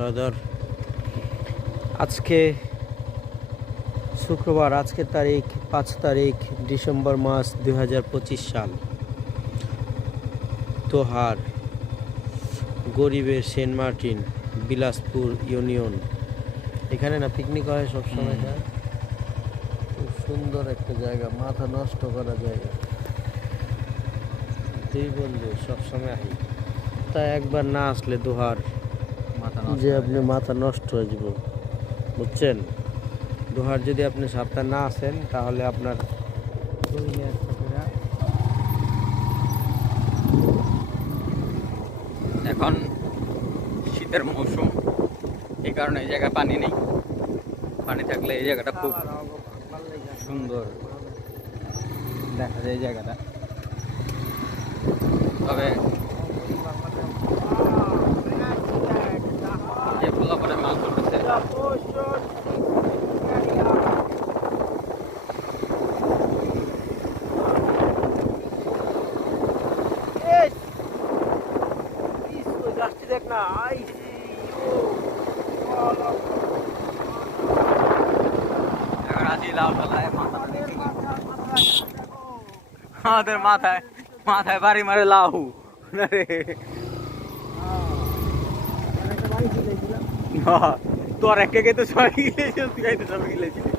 নদর আজকে শুক্রবার, আজকের তারিখ 5 ডিসেম্বর মাস 2025 সাল। তোহার গরিবের সেন্ট মার্টিন বিলাসপুর ইউনিয়ন। এখানে না পিকনিক হয় সবসময়। খুব সুন্দর একটা জায়গা, মাথা নষ্ট করা জায়গা। দুই বন্ধু সবসময় আসি, তাই একবার না আসলে দোহার যে আপনি মাথা নষ্ট হয়ে যাব, বুঝছেন? দোহার যদি আপনি সপ্তাহে না আসেন তাহলে আপনার এখন শীতের মৌসুম, এই কারণে এই জায়গায় পানি নেই। পানি থাকলে এই জায়গাটা খুব সুন্দর দেখা যায় এই জায়গাটা। তবে যে পোলা করে মাছ ধরতেছে দেখ না, এখন আসি লাউ ফেলায় আমাদের মাথায় মাথায় বাড়ি মারে লাউ রে। তোর একে কে তো সবাই গিলেছিল, তুই তো সবাই গিলেছিলি।